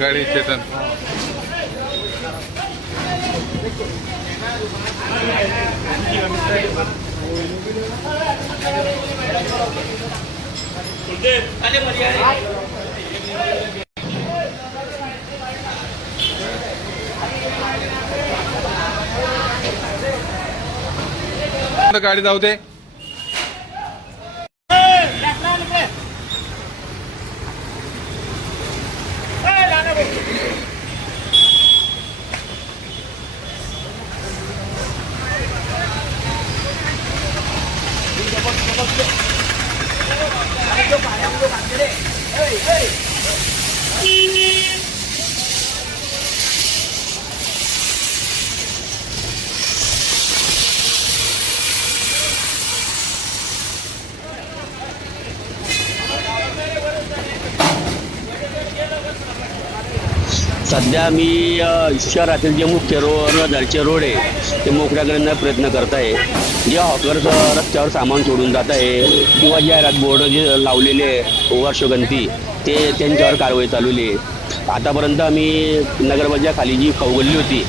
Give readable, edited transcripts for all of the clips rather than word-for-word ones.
गाडी चेतन गाडी जाऊ दे. सध्या मी शहरातील जे मुख्य रहदारीचे रोड आहे ते मोकळ्या करण्याचा प्रयत्न करत आहे. जे हॉकर्स रस्त्यावर सामान सोडून जात आहे किंवा जाहिरात बोर्ड जे लावलेले वर्षगंती ते त्यांच्यावर कारवाई चालवली आहे. आतापर्यंत आम्ही नगरपालिका खाली जी खवगल्ली होती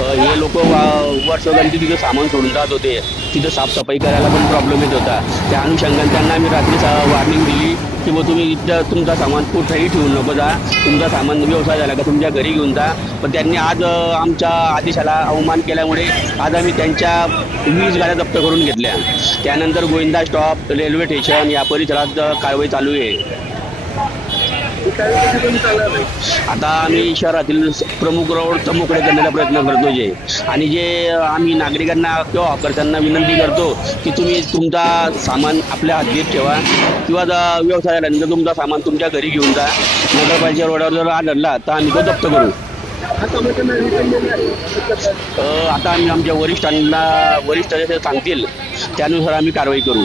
हे लोक वर्षगंती तिथं सामान सोडून जात होते. तिथं साफसफाई करायला पण प्रॉब्लेम येत होता. त्या अनुषंगाने त्यांना आम्ही रात्री वॉर्निंग दिली की बुवा तुम्ही इथं तुमचा सामान कुठेही ठेवू नको जा, तुमचा सामान व्यवसाय झाला का तुमच्या घरी घेऊन जा. पण त्यांनी आज आमच्या आदेशाला अवमान केल्यामुळे आज आम्ही त्यांच्या 20 गाड्या जप्त करून घेतल्या. त्यानंतर गोविंदा स्टॉप, रेल्वे स्टेशन या परिसरात कारवाई चालू आहे. आता आम्ही शहरातील प्रमुख रोड मोकळे करण्याचा प्रयत्न करतो जे आणि जे आम्ही नागरिकांना किंवा हॉकर्सांना विनंती करतो की तुम्ही तुमचा सामान आपल्या हद्दीत ठेवा किंवा व्यवसाय झाल्यानंतर तुमचा सामान तुमच्या घरी घेऊन जा. नगरपालिका रोडावर जर आढळला तर आम्ही तो जप्त करू. आता आम्ही आमच्या वरिष्ठ जे सांगतील त्यानुसार आम्ही कारवाई करू.